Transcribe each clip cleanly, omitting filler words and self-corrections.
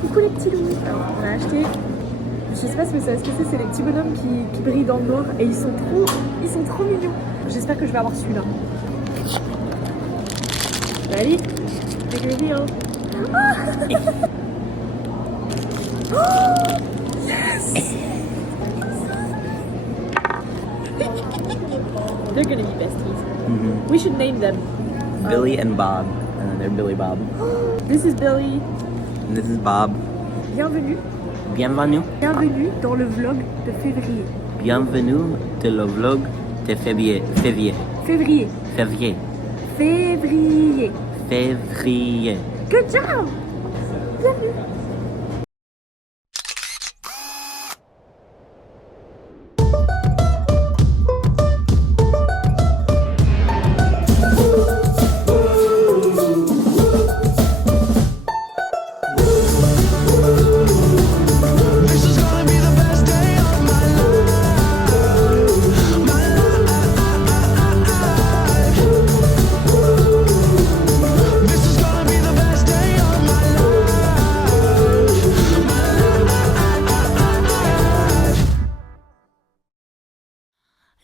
Coucou les petits loups. Alors on a acheté, je sais pas si vous savez ce que c'est des petits bonhommes qui brillent dans le noir et ils sont trop mignons. J'espère que je vais avoir celui-là. Allez, ready hein. Oh yes. They're gonna be besties. Mm-hmm. We should name them. Billy and Bob. And then they're Billy Bob. This is Billy. And this is Bob. Bienvenue. Bienvenue. Bienvenue dans le vlog de février. Bienvenue dans le vlog de février. Février. Février. Février. Février. Février. Good job. Bienvenue.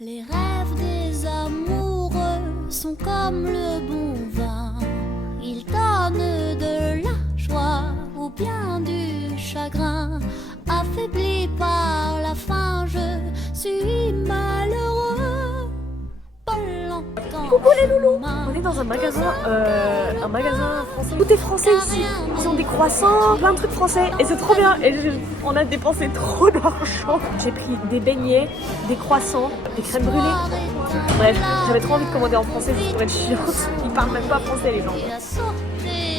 Les rêves des amoureux sont comme le bon vin. Ils donnent de la joie ou bien du chagrin. Affaibli par la faim, je suis malheureux. Pas longtemps. Coucou les loulous. On est dans un magasin français. Tout est français ici. Ils ont des croissants, plein de trucs français. Et c'est trop bien. Et on a dépensé trop d'argent. J'ai pris des beignets, des croissants, des crèmes brûlées. Bref, j'avais trop envie de commander en français juste pour être chiante. Ils parlent même pas français les gens. J'ai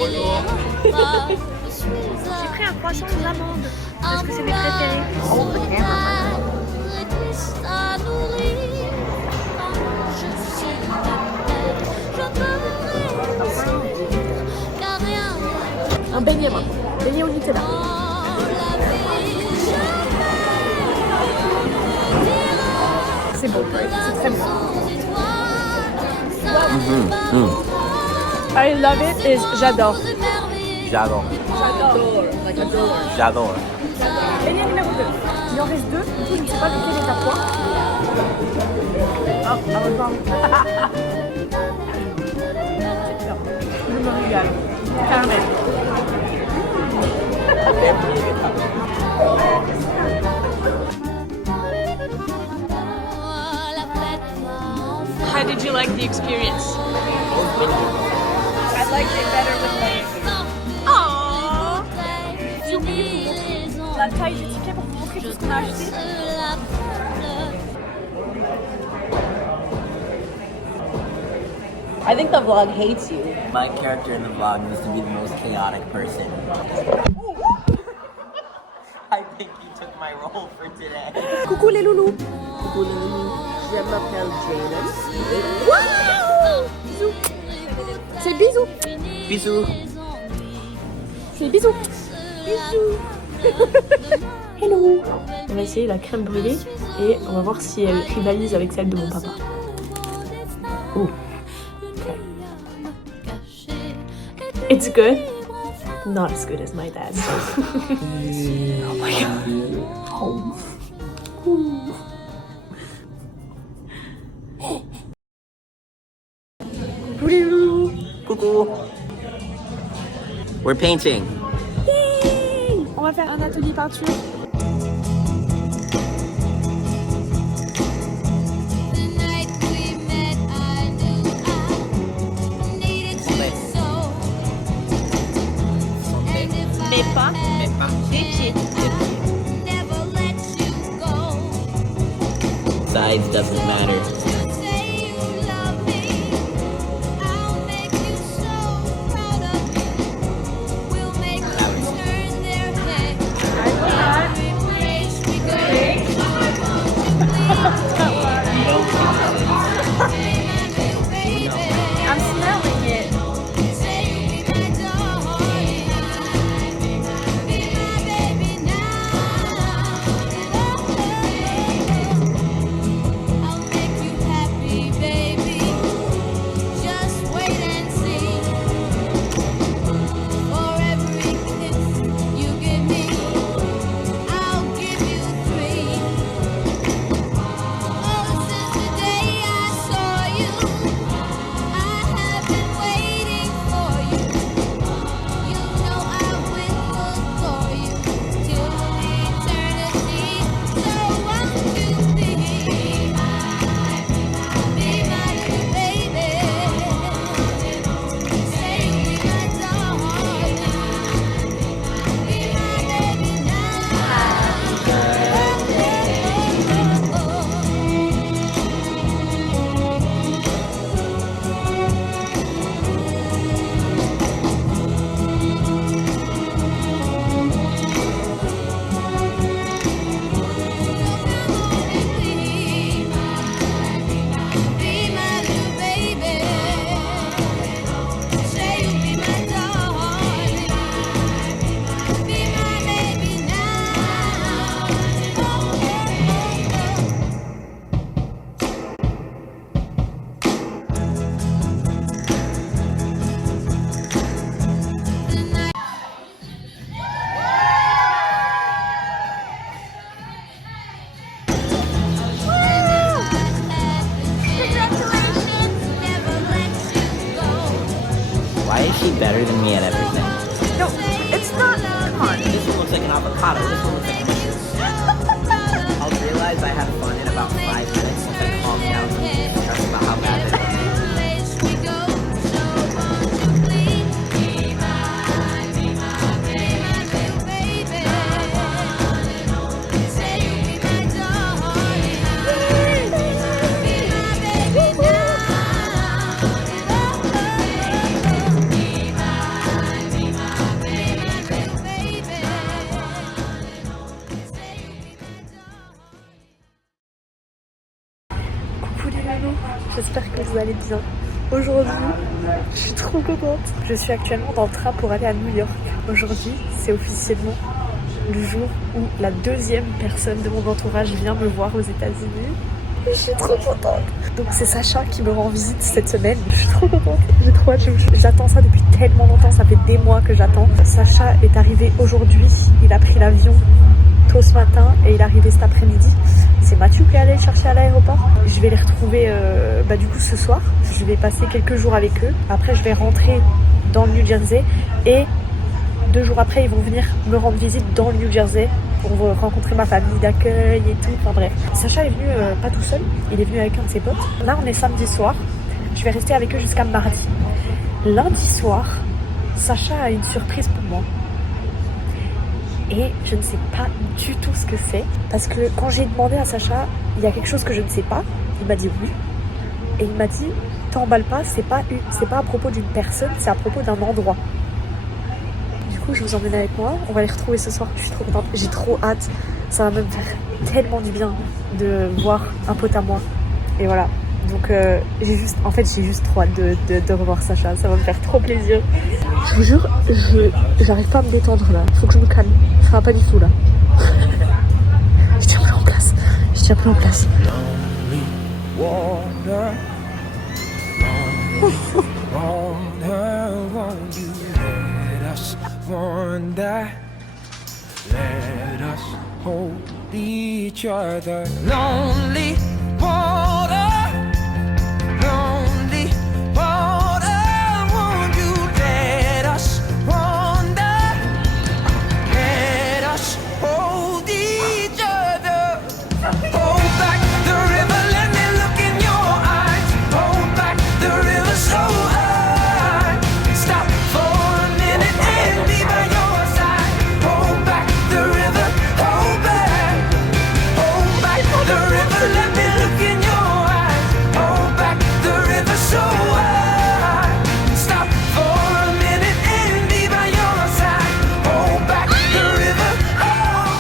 pris un croissant aux amandes parce que c'est mes préférés. Oh, un beignet maintenant. Beignet au Nutella. C'est bon, c'est très bon. I love it is j'adore. J'adore. J'adore. Beignet numéro 2. Il en reste 2. Du coup, je ne sais pas lequel est à quoi. Oh, à revoir. Je me régale. Caramel. How did you like the experience? I liked it better with layers. Aww! J'ai oublié de vous montrer la taille du ticket pour vous montrer tout ce qu'on a acheté. I think the vlog hates you. My character in the vlog needs to be the most chaotic person. I think you took my role for today. Coucou les loulous. Coucou les loulous. Je m'appelle Jaden. Wow! Bisous. C'est bisous. Bisous. C'est bisous. Bisous. Hello. On va essayer la crème brûlée et on va voir si elle rivalise avec celle de mon papa. Oh. It's good. Not as good as my dad's. Oh my god. Oh. Coucou. We're painting. Yay! On va faire un atelier peinture. Mais pas des pieds. Size doesn't matter. I'm smelling it. Why is she better than me at everything? No, it's not. Come on. This one looks like an avocado. This one looks like a mushroom. I'll realize I had fun in about 5 minutes once I calm down and stress about how bad it is. Coucou les loulous, j'espère que vous allez bien. Aujourd'hui, je suis trop contente. Je suis actuellement dans le train pour aller à New York. Aujourd'hui, c'est officiellement le jour où la deuxième personne de mon entourage vient me voir aux États-Unis. Et je suis trop contente. Donc c'est Sacha qui me rend visite cette semaine. Je suis trop contente. J'ai trop hâte. J'attends ça depuis tellement longtemps. Ça fait des mois que j'attends. Sacha est arrivé aujourd'hui. Il a pris l'avion tôt ce matin et il est arrivé cet après-midi. C'est Mathieu qui est allé le chercher à l'aéroport. Je vais les retrouver du coup ce soir. Je vais passer quelques jours avec eux. Après je vais rentrer dans le New Jersey et 2 jours après ils vont venir me rendre visite dans le New Jersey pour rencontrer ma famille d'accueil et tout. Enfin bref. Sacha est venu pas tout seul, il est venu avec un de ses potes. Là on est samedi soir. Je vais rester avec eux jusqu'à mardi. Lundi soir, Sacha a une surprise pour moi. Et je ne sais pas du tout ce que c'est. Parce que quand j'ai demandé à Sacha, il y a quelque chose que je ne sais pas. Il m'a dit oui. Et il m'a dit, t'emballes pas, c'est pas à propos d'une personne, c'est à propos d'un endroit. Du coup, je vous emmène avec moi. On va les retrouver ce soir. Je suis trop contente. J'ai trop hâte. Ça va me faire tellement du bien de voir un pote à moi. Et voilà. Donc j'ai juste trop hâte de revoir Sacha. Ça va me faire trop plaisir. Je vous jure, j'arrive pas à me détendre là. Faut que je me calme. Ça va pas du tout là. Je tiens plus en place. Let us hold each other. Lonely water, lonely water. Won't you let us wander? Let us hold each other. Hold back the river, let me look in your eyes. Hold back the river so high. Stop for a minute and be by your side. Hold back the river, hold back the river, let me look in your eyes. Hold back the river so high. Stop for a minute and be by your side. Hold back the river, oh.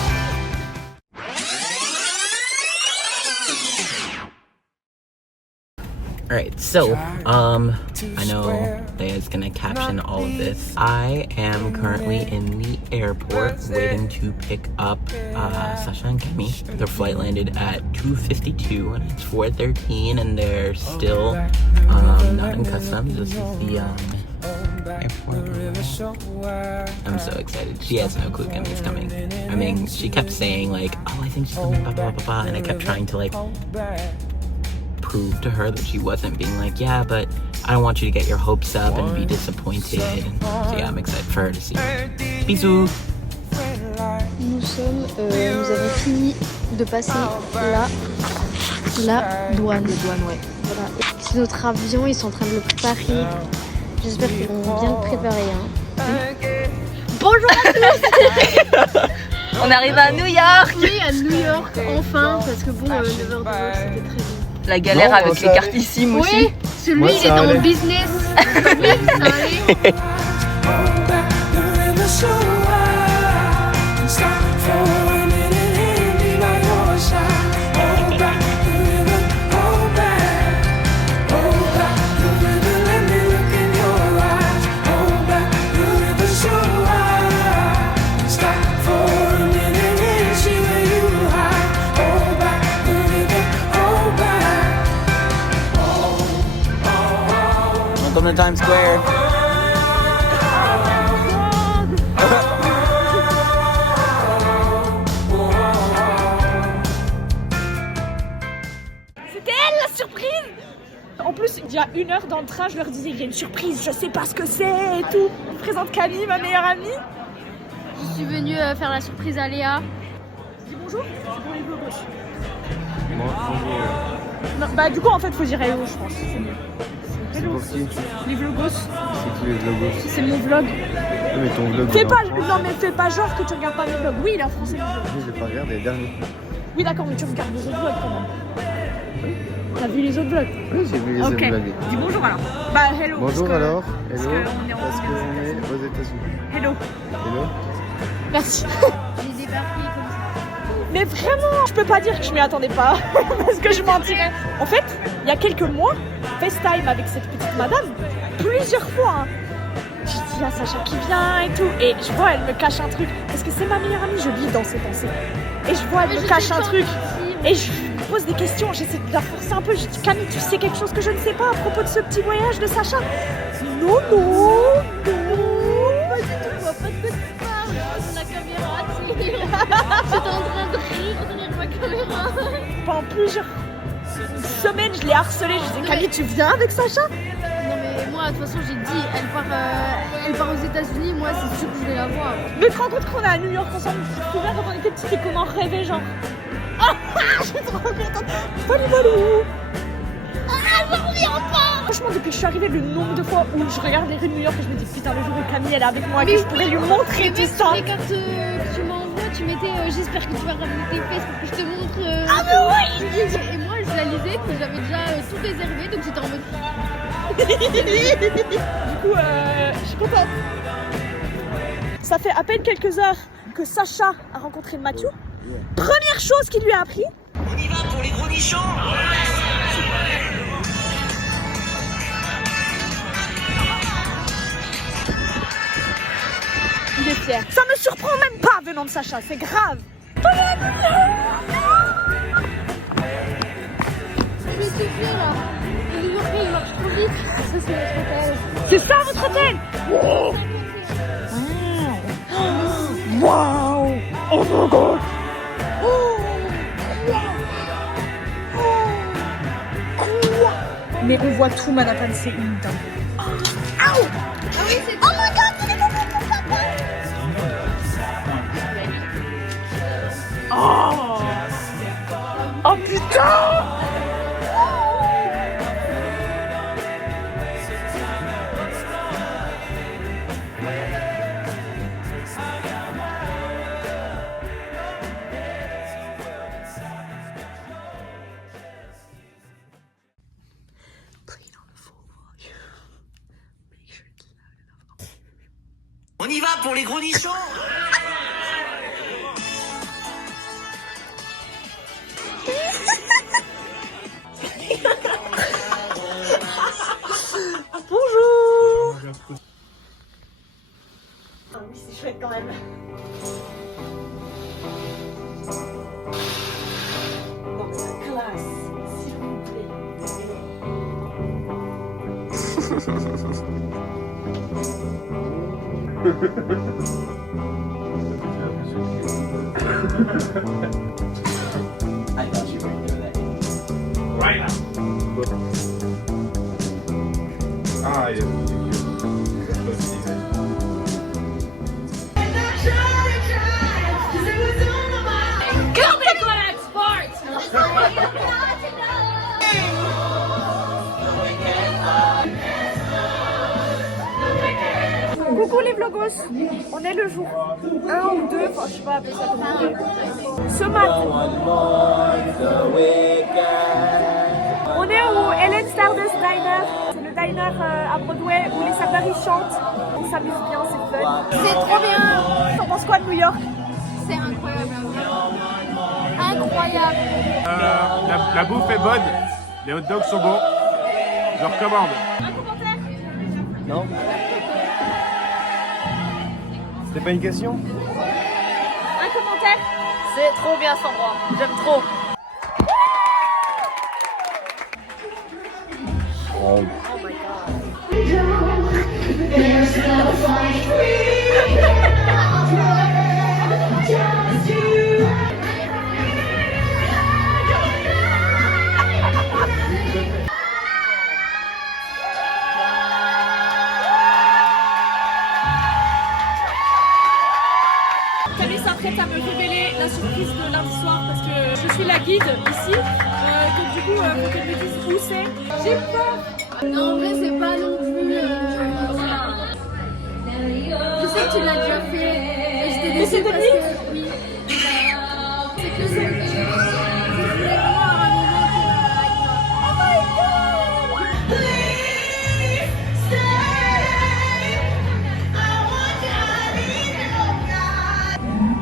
Alright, so, I know Leia's gonna caption all of this. I am currently in the airport waiting to pick up Sacha and Kemi. Their flight landed at 2:52 and it's 4:13 and they're still not in customs. This is the airport. I'm so excited. She has no clue Kemi's coming. I mean, she kept saying like, oh, I think she's coming, blah, blah, blah, blah, and I kept trying to like prove to her that she wasn't, being like, yeah, but I don't want you to get your hopes up and be disappointed. And so yeah, I'm excited for her to see her. Bisous. Nous avons fini de passer la douane. Ouais. Voilà. C'est notre avion, ils sont en train de le préparer. J'espère qu'ils vont bien le préparer. Bonjour à tous. On arrive à New York. Oui, à New York, enfin, parce que bon, 9h de vol, c'était très bien. La galère avec les cartissimes aussi. Oui, celui il est dans le business. Oui, ça allait. to Times Square. C'était elle la surprise. En plus, il y a 1 heure dans le train, je leur disais il y a une surprise, je sais pas ce que c'est et tout. Je présente Camille, ma meilleure amie. Je suis venue faire la surprise à Léa. Dis bonjour, c'est pour les bleus gauche. Bonjour. Non, bah du coup en fait faut dire hello je pense. C'est Hello. pour qui? Les vlogos, C'est qui les vlogos? c'est mon vlog. Mais ton vlog. Fais il est pas, en France. non mais fais pas genre que tu regardes pas mes vlogs. Oui il est en français le vlog. Oui, je l'ai pas regardé, les derniers. Oui d'accord mais tu regardes les autres vlogs quand même. T'as vu les autres vlogs? Oui, j'ai vu les Ok. autres vlogs. Dis bonjour alors. Bah hello. Bonjour parce que- alors. parce Hello. qu'on est en Parce qu'on est aux États-Unis. Hello. Hello. Merci. J'ai débarqué comme ça. Mais vraiment, je peux pas dire que je m'y attendais pas, parce que je mentirais. En fait, il y a quelques mois, FaceTime avec cette petite madame, plusieurs fois. Hein. Je dis, il y a Sacha qui vient et tout, et je vois, elle me cache un truc, parce que c'est ma meilleure amie, je vis dans ses pensées. Et je vois, elle me cache un truc, et je lui pose des questions, j'essaie de la forcer un peu, je dis, Camille, tu sais quelque chose que je ne sais pas à propos de ce petit voyage de Sacha? Non, non, non. Pas du tout, je vois pas de quoi tu parles. Sur la caméra, tu sais. J'étais en train de rire derrière ma caméra. Pendant plusieurs semaines, je l'ai harcelée, je disais, Camille, tu viens avec Sacha? Non mais moi, de toute façon, j'ai dit, elle part aux États-Unis. Moi, c'est sûr que je vais la voir. Mais tu te rends compte qu'on est à New York ensemble? Tu te souviens quand on était petits et qu'on en rêvait genre? Ah, je suis trop contente! Salut Valou! Ah, j'en reviens pas! Franchement, depuis que je suis arrivée, le nombre de fois où je regarde les rues de New York et je me dis putain, le jour où Camille elle est avec moi et que je pourrais lui montrer tout ça! Les cartes que tu m'envoies, tu mettais j'espère que tu vas ramener tes fesses pour que je te montre. Ah, mais oui! Et moi, je la lisais, que j'avais déjà tout réservé, donc j'étais en mode. Du coup, je suis contente! Ça fait à peine quelques heures que Sacha a rencontré Mathieu. Première chose qu'il lui a appris. On y va pour les gros nichons. Il est fier. Ça me surprend même pas venant de Sacha, c'est grave. Je vais te dire là. Le New Yorkais, il marche trop vite. Ça, c'est notre hôtel. C'est ça votre hôtel? Waouh! Oh my god! Quoi? Mais on voit tout Manhattan, c'est une dingue. Ah oui, c'est. Oh my god, c'est Oh! Oh putain! On y va pour les gros nichons. Bonjour! Ah oui, c'est chouette quand même. Dans la classe, s'il vous plaît. I thought you were gonna do that. Ah, il y a. Coucou les vlogos, on est le jour 1 ou 2, enfin je sais pas appeler ça comme vous voulez. Ce matin, on est au Ellen Stardust Diner, c'est le diner à Broadway où les serveurs ils chantent, on s'amuse bien, c'est fun. C'est trop bien. T'en penses quoi de New York? C'est incroyable. Incroyable. La bouffe est bonne, les hot dogs sont bons. Je recommande. Un commentaire? Non? C'était pas une question? Un commentaire? C'est trop bien cet endroit. J'aime trop. Oh my god. Camille s'apprête à me révéler la surprise de lundi soir parce que je suis la guide ici. Donc du coup, faut qu'elle me dise où c'est. J'ai peur. Non, en vrai, c'est pas non plus. Je sais que tu l'as déjà fait. Et je t'ai c'est déçue parce technique. que. Oui. C'est que c'est. Je voulais vraiment avoir un moment avec toi.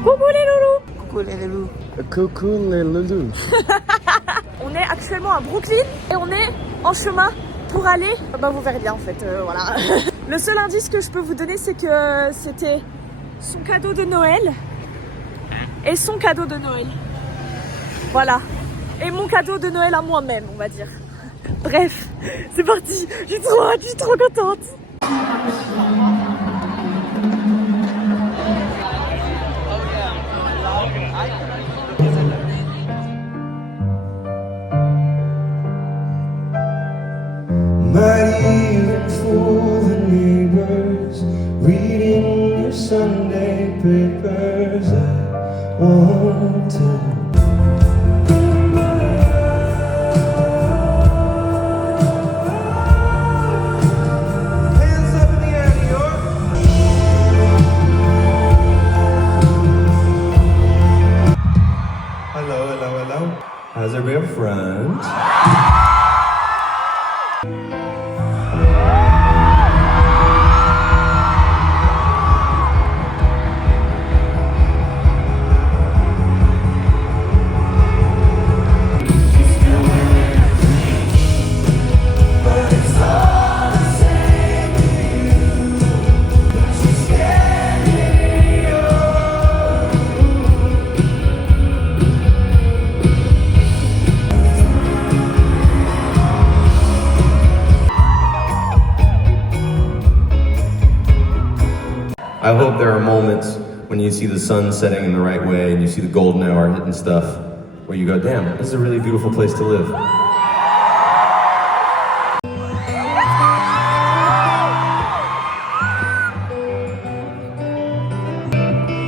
Coucou les loulous. Coucou les loulous. On est actuellement à Brooklyn et on est en chemin pour aller. Bah vous verrez bien en fait, voilà. Le seul indice que je peux vous donner, c'est que c'était son cadeau de Noël et son cadeau de Noël. Voilà. Et mon cadeau de Noël à moi-même, on va dire. Bref, c'est parti. J'ai trop hâte, je suis trop contente. Might even fool the neighbors, reading your Sunday papers. I want to. Hands up in the air, New York. Hello, hello, hello. How's everybody, friends? I hope there are moments when you see the sun setting in the right way and you see the golden hour hitting stuff where you go, damn, this is a really beautiful place to live.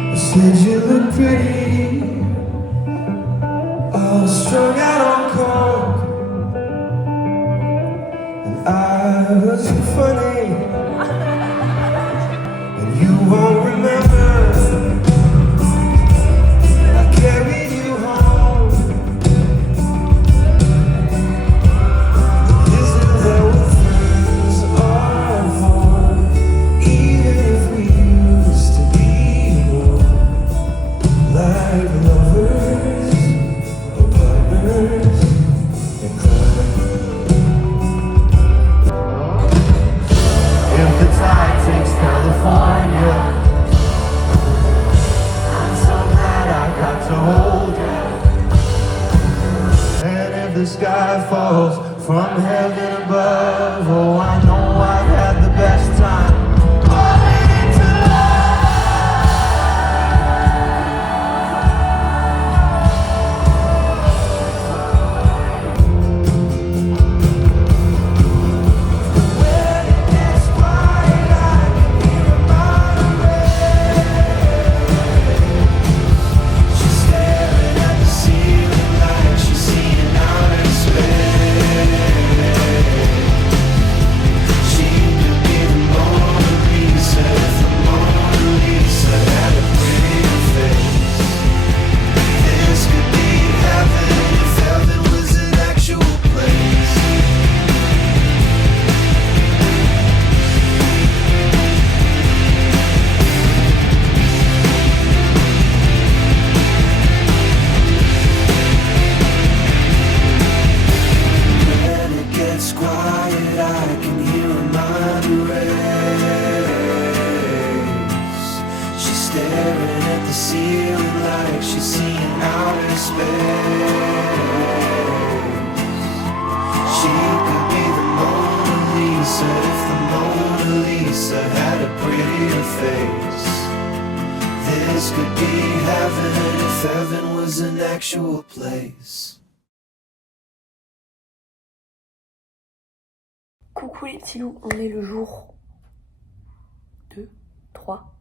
I said you look pretty, all strung out on coke, and I was funny, and you won't remember. I carried you home. This is how friends are for, even if we used to be more like lovers or partners in crime. If the tide takes California, I'm so glad I got to hold you. And if the sky falls from heaven above, oh, I know I've had the best time. Falling into if the Lisa had a prettier face. This could be heaven if heaven was an actual place. Coucou les petits loups, on est le jour 2, 3.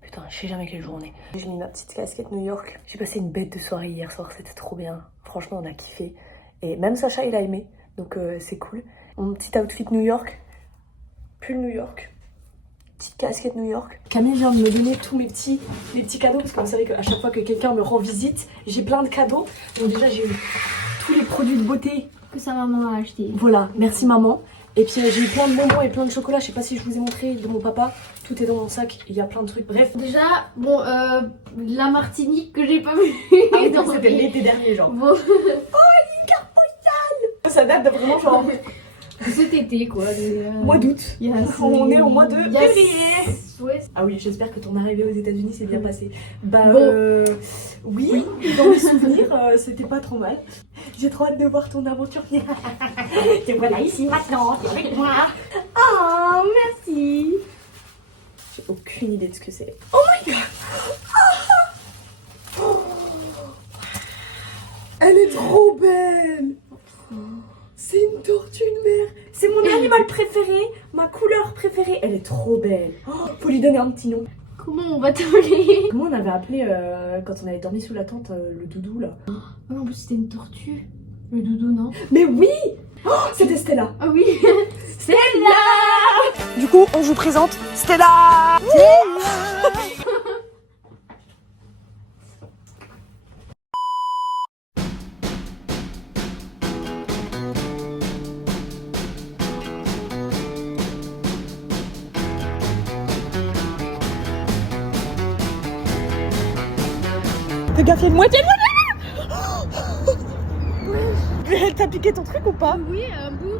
Putain, je sais jamais quel jour on est. J'ai mis ma petite casquette New York. J'ai passé une bête de soirée hier soir, c'était trop bien. Franchement, on a kiffé. Et même Sacha, il a aimé. Donc c'est cool. Mon petit outfit New York. Pull New York. Petite casquette New York. Camille vient de me donner tous mes petits cadeaux. Parce que vous savez qu'à chaque fois que quelqu'un me rend visite, j'ai plein de cadeaux. Donc déjà, j'ai eu tous les produits de beauté Que sa maman a acheté. Voilà, merci maman. Et puis j'ai eu plein de bonbons et plein de chocolat. Je sais pas si je vous ai montré de mon papa. Tout est dans mon sac. Il y a plein de trucs. Bref. Déjà, bon, la Martinique que j'ai pas vue. Ah oui, non, c'était l'été dernier, genre. Bon. Oh, une carte postale. Ça date de vraiment genre Cet été, quoi. mois d'août. On est au mois de février. Ouais. Ah oui, j'espère que ton arrivée aux États-Unis s'est bien passée. Bah Bon. oui, dans mes souvenirs, c'était pas trop mal. J'ai trop hâte de voir ton aventure. Te voilà ici maintenant, t'es avec moi. Oh, merci. J'ai aucune idée de ce que c'est. Oh my god. Oh. Elle est trop belle. C'est une tortue de mer. C'est mon animal préféré, ma couleur préférée. Elle est trop belle. Oh, faut lui donner un petit nom. Comment on va t'appeler? Comment on avait appelé quand on avait dormi sous la tente le doudou là? Oh, en plus c'était une tortue. Le doudou, non? Mais oui. Oh, c'était Stella. Ah oui. Stella. Du coup, on vous présente Stella. Fais gaffe, il y a une moitié. Elle t'a piqué ton truc ou pas? Oui, un bout.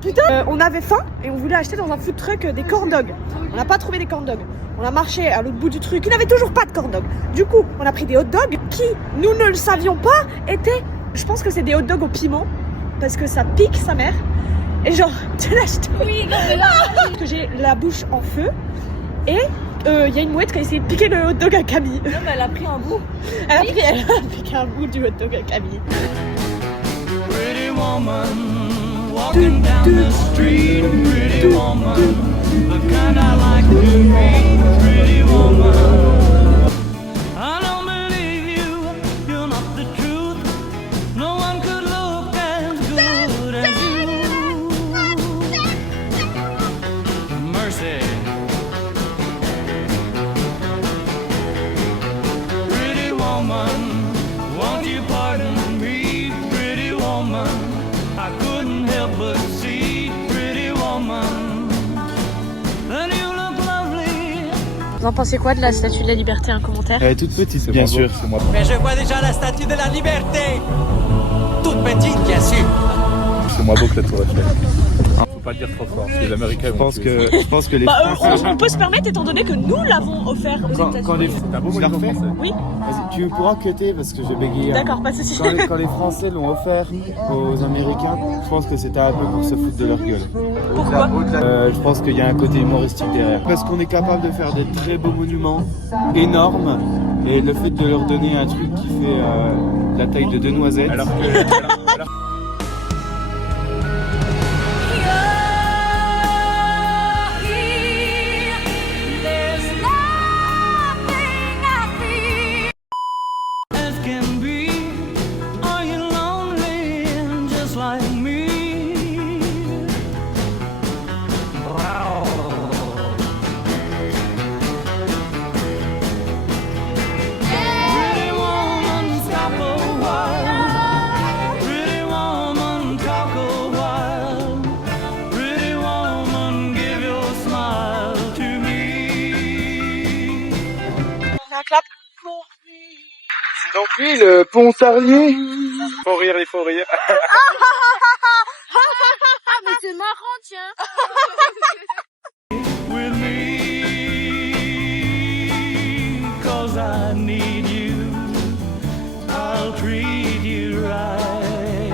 Putain, on avait faim et on voulait acheter dans un food truck des corn dogs. On n'a pas trouvé des corn dogs. On a marché à l'autre bout du truc. Il n'avait toujours pas de corn dogs. Du coup, on a pris des hot dogs qui, nous ne le savions pas, étaient... Je pense que c'est des hot dogs au piment parce que ça pique sa mère. Et genre, tu l'as acheté? Oui, non mais là... Parce que j'ai la bouche en feu et il y a une mouette qui a essayé de piquer le hot dog à Camille. Non mais elle a pris un bout. Elle a piqué un bout du hot dog à Camille. Pretty woman, walking down the street, pretty woman, the kind I like to be, pretty woman. I don't believe you, you're not the truth. No one could look as good as you. Mercy. Pretty woman, won't you pardon me, pretty woman? I couldn't help but see, pretty woman, that you look lovely. Vous en pensez quoi de la statue de la liberté? Un commentaire? Elle est toute petite, bien sûr. Mais je vois déjà la statue de la liberté, toute petite, bien sûr. C'est moins beau que la tour Eiffel. Faut pas le dire trop fort, parce que les Américains vont tuer. Je pense que les on peut se permettre étant donné que nous l'avons offert aux États-Unis. quand les C'est un beau monument français. Oui, Vas-y, tu pourras cutter parce que je bégaye. d'accord, pas de soucis. Quand les Français l'ont offert aux Américains, je pense que c'était un peu pour se foutre de leur gueule. Pourquoi? Je pense qu'il y a un côté humoristique derrière. Parce qu'on est capable de faire des très beaux monuments, énormes, et le fait de leur donner un truc qui fait la taille de 2 noisettes. Alors que... As can be, are you lonely and just like me? Pretty woman, stop a while. Pretty woman, talk a while. Pretty woman, give your smile to me. Un clap. Donc oui, le pont Sarlier. Faut rire, il faut rire. Ah mais c'est marrant, tiens. With me, 'cause I need you, I'll treat you right.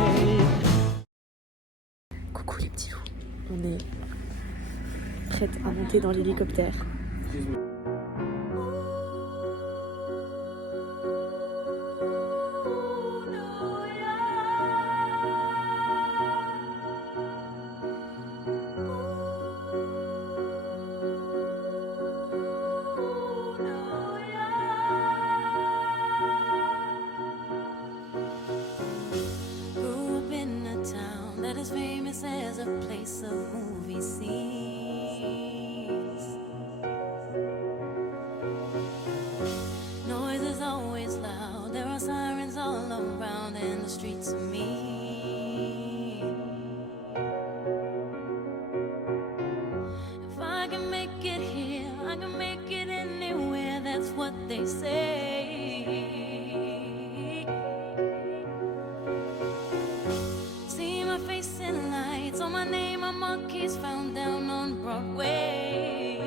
Coucou les petits loups. On est prête à monter monter dans l'hélicoptère. Grew up in a town that is famous as a place of movie scenes. Noise is always loud, there are sirens all around, and the streets are mean. If I can make it here, I can make it anywhere, that's what they say. See my face in lights, on my name, my monkeys found down on Broadway.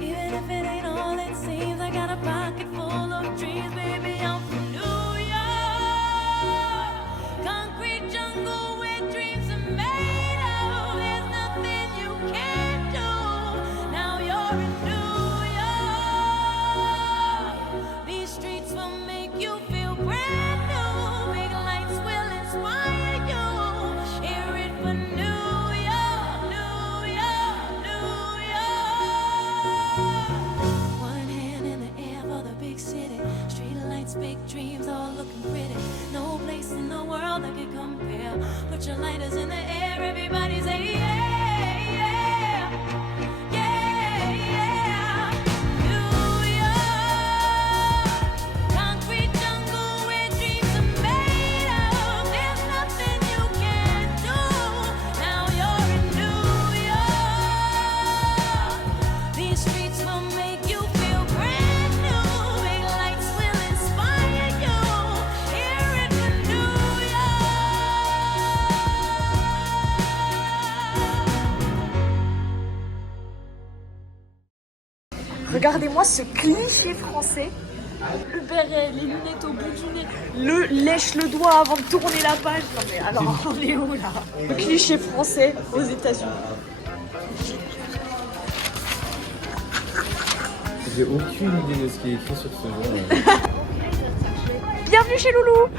Even if it ain't all it seems, I got a pocket full of dreams, baby, I'm from New York. Concrete jungle where dreams are made of, there's nothing you can't do. Now you're in New York. These streets will make you feel brand new. Big lights will inspire you. Hear it for New York, New York, New York. One hand in the air for the big city. Street lights, big dreams, all looking pretty. No place in the world that could compare. Put your lighters in the air, everybody say yeah, yeah, yeah, yeah. New York, concrete jungle where dreams are made of. There's nothing you can't do. Now you're in New York. These streets will make you feel brand new. Big lights will inspire you. Hear it for New Regardez-moi ce cliché français. Le béret, les lunettes au bout du nez, le lèche le doigt avant de tourner la page. Non mais alors, on est où là? Le cliché français aux États-Unis. J'ai aucune idée de ce qui est écrit sur ce jeu. Bienvenue chez Loulou.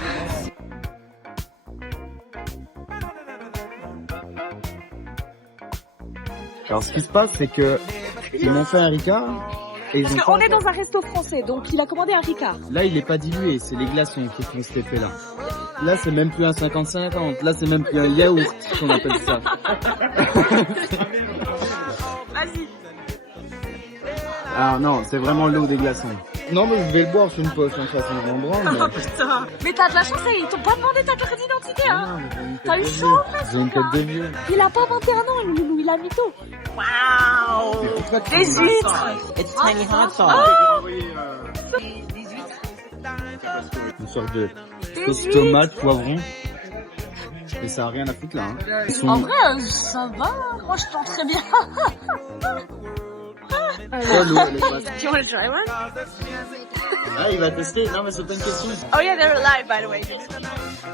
Alors ce qui se passe, c'est que ils m'ont fait un Ricard et ils Parce ont qu'on pas... est dans un resto français, donc il a commandé un Ricard. Là, il est pas dilué, c'est les glaçons qui font cet effet-là. Là, c'est même plus un 50-50. Là, c'est même plus un yaourt qu'on appelle ça. Vas-y. Ah non, c'est vraiment l'eau des glaçons. Non, mais je vais le boire sur une poche, hein, de toute façon, je m'en branle. Oh putain. Mais t'as de la chance, ils t'ont pas demandé ta carte d'identité, hein. T'as eu chaud, J'ai une tête de vieux. Il a pas 21 ans, le Loulou, il a mytho. Waouh. Des huîtres. It's tiny hot sauce. Une sorte de sauce tomate, poivron. Et ça a rien à foutre là. Hein. En vrai, ça va. Moi, je tente très bien. Oh, l'eau, elle est pas... Do you want to try one? Ah, il va tester. Non, mais c'est pas une question. Oh yeah, they're alive, by the way.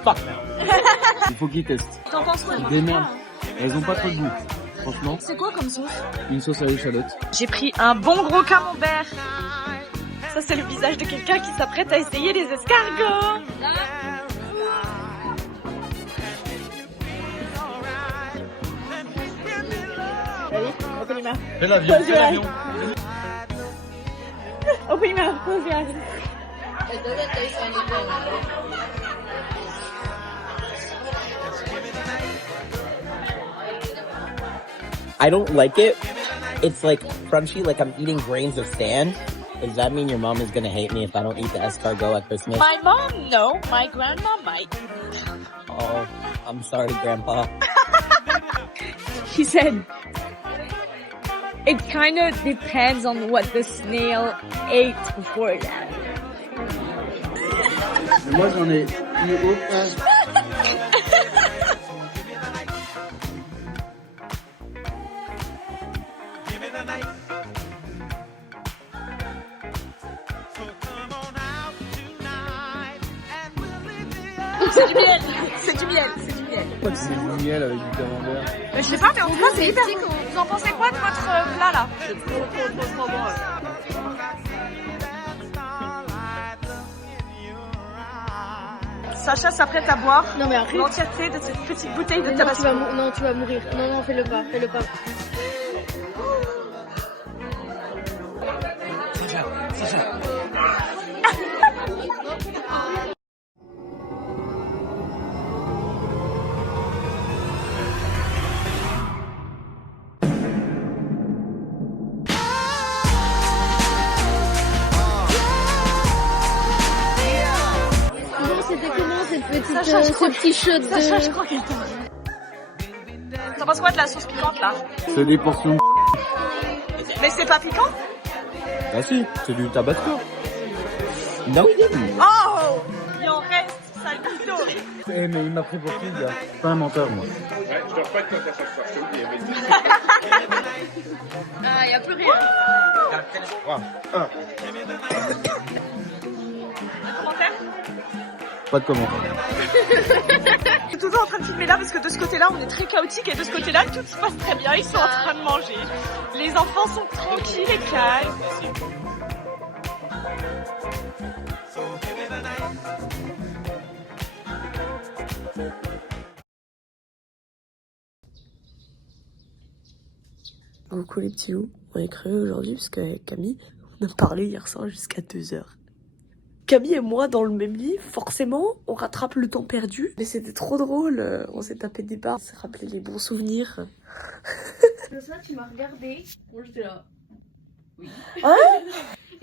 Fuck. Il faut qu'ils testent. T'en penses quoi? Des merdes. Elles ont pas trop de goût. Franchement. C'est quoi comme sauce? Une sauce à l'échalote. J'ai pris un bon gros camembert. Ça, c'est le visage de quelqu'un qui s'apprête à essayer les escargots. Allez, open your mouth. Fais l'avion, fais l'avion. Open your mouth, close your eyes. I don't like it. It's like crunchy, like I'm eating grains of sand. Does that mean your mom is gonna hate me if I don't eat the escargot at Christmas? My mom, no. My grandma might. Oh, I'm sorry, Grandpa. He said, it kind of depends on what the snail ate before that. Mais moi, j'en ai eu aucun. C'est du miel, c'est du miel, c'est du miel. crois que c'est du miel avec du camembert. Mais je sais pas, mais en tout cas, c'est hyper bon. Vous en pensez quoi de votre plat là? C'est trop bon. Sacha s'apprête à boire Non mais après... l'entièreté de cette petite bouteille de non, tabasco. non, tu vas mourir. Non, fais-le pas. Bon, c'était comment ce petit shot de... Sacha, je crois qu'il t'en T'en penses quoi de la sauce piquante là? C'est des portions. Mais c'est pas piquant? Ah si, c'est du tabasco. Non. Oh! Il en reste, sale couteau. Eh mais il m'a pris pour qui le gars? Pas un menteur moi. Ouais, je dors pas de quand à chaque fois, je te le dis. Ah, y'a plus rien. Commentaire? Pas de commentaire. Je suis toujours en train de filmer là parce que de ce côté-là on est très chaotique et de ce côté-là tout se passe très bien. Ils sont en train de manger. Les enfants sont tranquilles et calmes. Coucou les petits loups, on est crevés aujourd'hui parce qu'avec Camille, on a parlé hier soir jusqu'à 2h. Camille et moi dans le même lit, forcément, on rattrape le temps perdu. Mais c'était trop drôle, on s'est tapé des barres, on s'est rappelé les bons souvenirs. Ça, tu m'as regardé. Moi, j'étais là. Oui. Hein?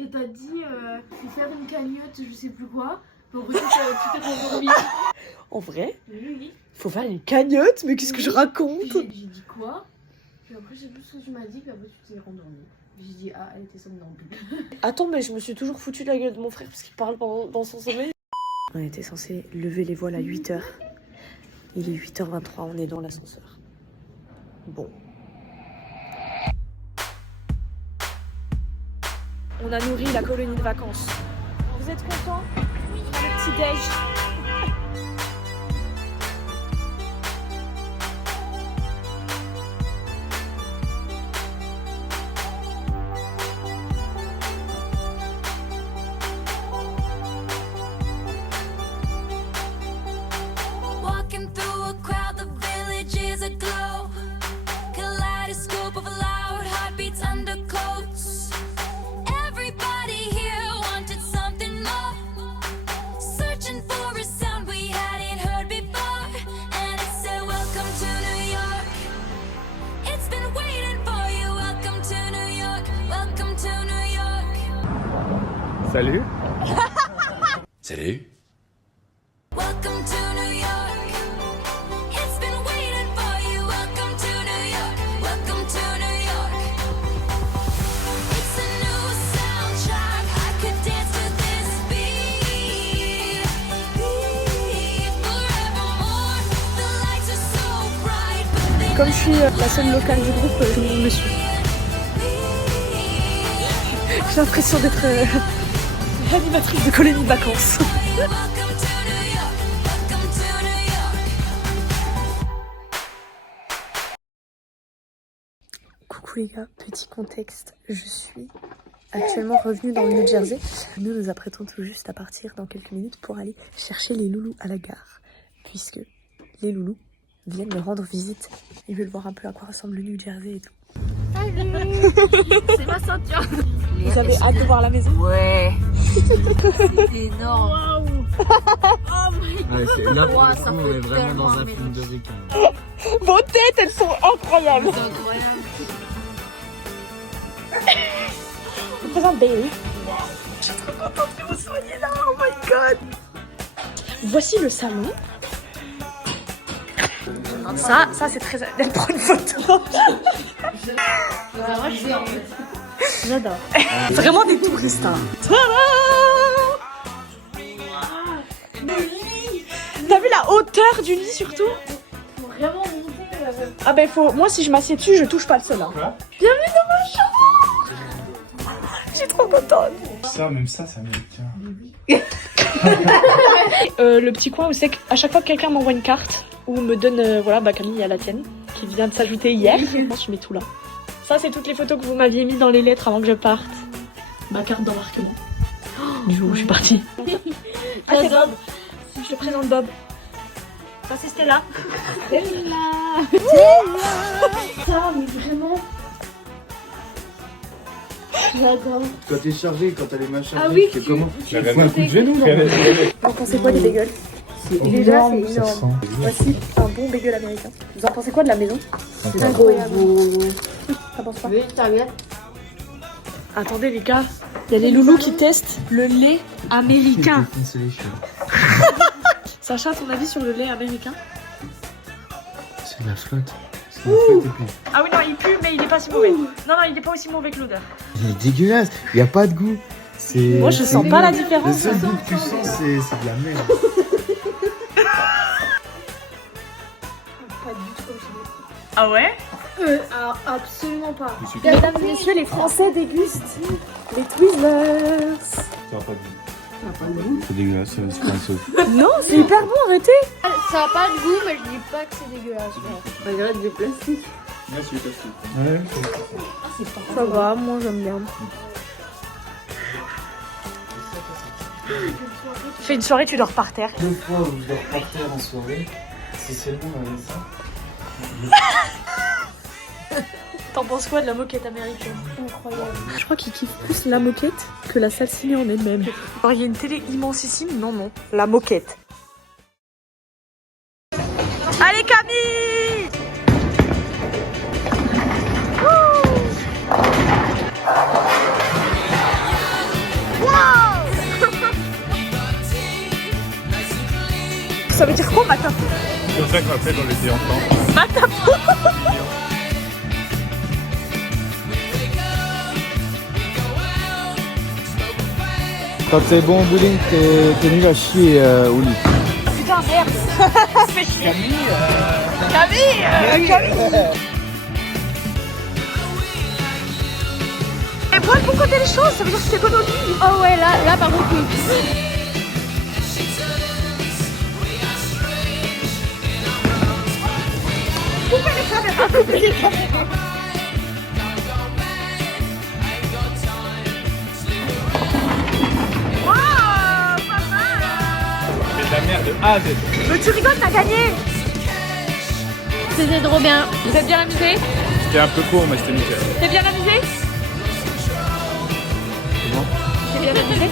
Et t'as dit, faire une cagnotte, je sais plus quoi. Pour que tu t'es endormi. En vrai? Oui. Faut faire une cagnotte, mais qu'est-ce que je raconte? J'ai dit quoi? Puis après, je sais plus ce que tu m'as dit, puis après, tu t'es rendormi. J'ai dit, ah, elle était somnambule. Attends, mais je me suis toujours foutu de la gueule de mon frère parce qu'il parle dans son sommeil. On était censé lever les voiles à 8h. Il est 8h23, on est dans l'ascenseur. Bon. On a nourri la colonie de vacances. Vous êtes contents? On a le petit déj. Walking through a crowd, the village is aglow. Kaleidoscope of loud heartbeats, undercoats. Everybody here wanted something more. Searching for a sound we hadn't heard before. And it said, welcome to New York. It's been waiting for you. Welcome to New York. Welcome to New York. Salut. Salut. Welcome to New York. It's been waiting for you. Welcome to New York. Welcome to New York. It's a new soundtrack. I could dance to this beat. Forevermore. The lights are so bright, but they Comme je suis la seule locale du groupe, tout le monde me suit. J'ai l'impression d'être animatrice de colonie de vacances. welcome to New York. Welcome to New York. Coucou les gars, petit contexte, je suis actuellement revenue dans le New Jersey. Nous nous apprêtons tout juste à partir dans quelques minutes pour aller chercher les loulous à la gare. Puisque les loulous viennent me rendre visite. Ils veulent voir un peu à quoi ressemble le New Jersey et tout. C'est ma ceinture. Vous avez hâte de voir la maison? Ouais. C'est énorme. Là, pour Wow, le ça coup, on fait est vraiment dans un tellement film de Rick. Vos têtes, elles sont incroyables! C'est incroyable. Je vous présente Bailey. Je suis trop contente que vous soyez là, oh my god! Voici le salon. Ça c'est très... Elle prend une photo. J'adore. Vraiment des touristes, hein. Le lit. T'as vu la hauteur du lit surtout? Faut vraiment monter. Ah ben faut... Moi si je m'assieds dessus, je touche pas le sol. Hein. Bienvenue dans ma chambre. Je suis trop contente. Ça, même ça mérite. Le petit coin où c'est qu'à chaque fois que quelqu'un m'envoie une carte, où me donne, voilà, bah Camille, il y a la tienne, qui vient de s'ajouter hier. Je mets tout là. Ça, c'est toutes les photos que vous m'aviez mis dans les lettres avant que je parte. Ma carte d'embarquement. Du jour où je suis partie. Ah, c'est Bob. Je te présente Bob. Ça, c'est Stella. Ça, mais vraiment. J'adore. Quand t'es chargé, quand t'as les machins, Ah oui, tu fais comment? J'avais un coup de genou. Vous en pensez quoi des bagels? Déjà, c'est énorme. Voici un bon bagel américain. Vous en pensez quoi de la maison? C'est incroyable. Ça pense pas? Oui, ça vient. Attendez les gars, il y a les loulous qui testent le lait américain. Sacha, ton avis sur le lait américain? C'est de la flotte. C'est de la flotte et puis... Ah oui, non, il pue, mais il est pas si mauvais. Non, non, il est pas aussi mauvais que l'odeur. Il est dégueulasse, il n'y a pas de goût. Moi, je sens pas la Le différence. seul goût que tu sens, c'est de la merde. Ah ouais? Alors, absolument pas. Mesdames et messieurs, les Français dégustent les Twizzlers. Ça n'a pas de goût. C'est dégueulasse, c'est pas un saut. Non, c'est hyper bon, arrêtez. Ça a pas de goût, mais je dis pas que c'est dégueulasse. On dirait du plastique. Merci, plastique. Ouais. Ça va, moi j'aime bien. Fais une soirée, tu dors par terre. 2 fois où je dors par terre en soirée, c'est seulement avec ça. T'en penses quoi de la moquette américaine? Incroyable. Je crois qu'ils kiffent plus la moquette que la salsine en elle-même. Alors il y a une télé immensissime, non, non, la moquette. Allez Camille! Ça veut dire quoi, Matapo? C'est comme ça qu'on appelle dans l'été enfant. Matapo. Quand t'es bon au bowling, t'es nul à chier au lit. Putain, merde. Fais chier. Camille. Et moi, pour côté les choses, ça veut dire que c'est bon au lit. Oh ouais, là par contre, oui. C'est de la merde de A à Z. Mais tu rigoles, t'as gagné. C'était trop bien. Vous êtes bien amusés? C'était un peu court, mais c'était nickel. T'es bien amusé? Comment? T'es bien amusé?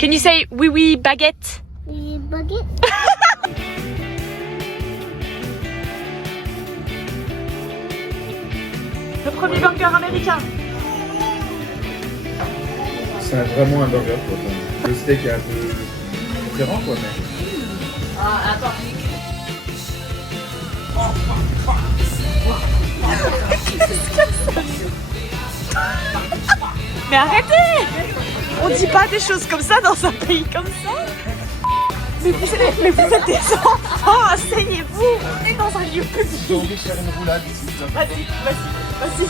Can you say oui oui baguette? Oui, baguette. Le premier burger américain. C'est vraiment un burger quoi. Le steak est un peu différent quoi, mais... Ah, attends. Mais arrêtez! On dit pas des choses comme ça dans un pays comme ça. Mais vous êtes des enfants, asseyez-vous. On est dans un lieu public. J'ai envie de faire une roulade ici. Vas-y.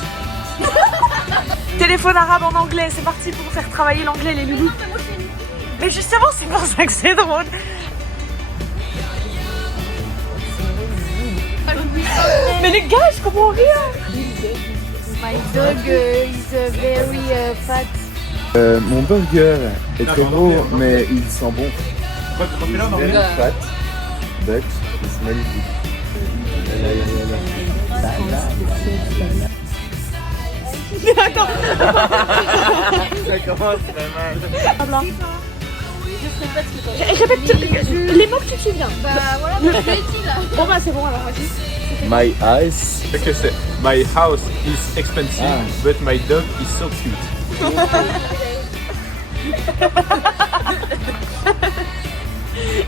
Téléphone arabe en anglais, c'est parti pour faire travailler l'anglais les loulous. Mais justement, c'est pour ça que c'est drôle. Mais les gars, je comprends rien. My dog is very fat. Mon burger est très gros, mais il sent bon. Refais-le en anglais. Very fat. but it smells good. Attends. Ça commence très mal. Répète les mots que tu te souviens. Bah voilà, je l'ai dit là. Bon bah c'est bon alors vas-y. My eyes. Ok, c'est My house is expensive, but my dog is so cute.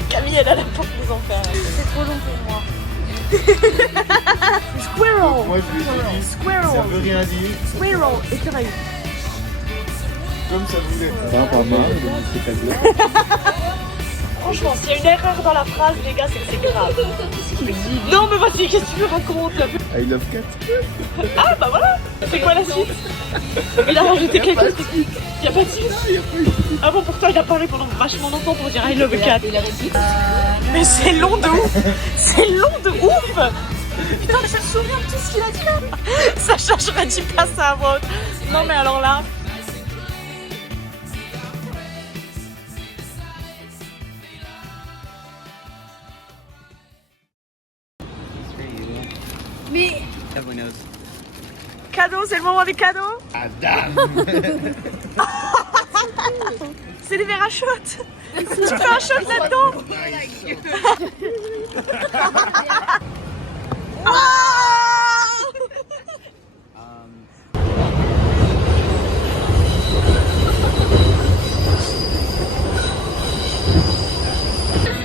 Camille elle a la porte des enfers. C'est trop long pour moi. Squirrel. Moi je lui ai dit, ça Squirrel. veut rien dire. Squirrel. Écureuil. Comme ça voulait. Pas mal, c'est pas bien. Franchement, s'il y a une erreur dans la phrase, les gars, c'est que c'est grave. Non, mais vas-y, qu'est-ce que tu me racontes? I love cat. Ah, bah voilà. C'est quoi la suite? Il a rajouté quelque chose. Il y a pas de suite. Ah bon, pourtant, il a parlé pendant vachement longtemps pour dire I love a cat. Mais c'est long de ouf. C'est long de ouf. Putain, mais je me souviens de tout ce qu'il a dit là. Sacha, j'aurais dit pas ça à voix haute. Non, mais alors là... Mais... Cadeau, c'est le moment des cadeaux. C'est des verres à shot. Tu fais un shot là-dedans.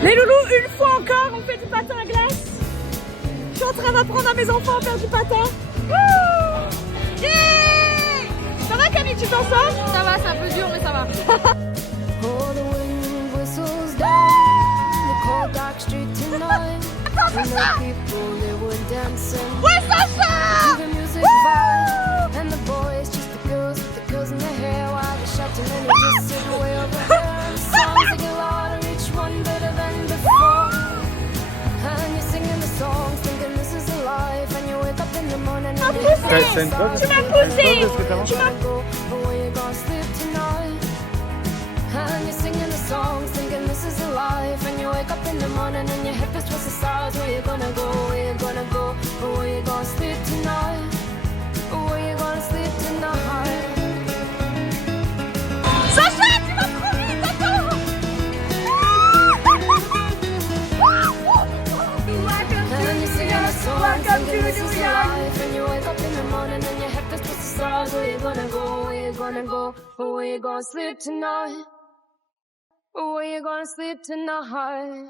Les loulous, une fois encore, on fait du patin à glace. Je suis en train d'apprendre à mes enfants à faire du patin. Wouh! Yeah! Ça va Camille, tu t'en sors? Ça va, c'est un peu dur mais ça va. Oh, the wind whistles down the cold dark street tonight. And the people they were dancing. Ouais, Sacha! The music vibe and the boys, just the girls with the girls in their hair while they're shouting and they're just sitting way over there. And the songs they get louder, each one better than before. And you're singing the songs, thinking this is a life. And you wake up in the morning and you're Tu m'as poussé! Tu m'as go, but where you gonna sleep tonight? And you're singing the songs, thinking this is a life. And you wake up in the morning and your hip is twisted sides. Where you gonna go? Where you gonna go? But where you gonna sleep tonight? Where you gonna sleep tonight? Sacha, tu vas trop vite, attends! And you're singing the songs, thinking this is a life. And you wake up in the morning and your hip is twisted sides. Where you gonna go? Where you gonna go? But where you gonna sleep tonight? Where you gonna sleep tonight?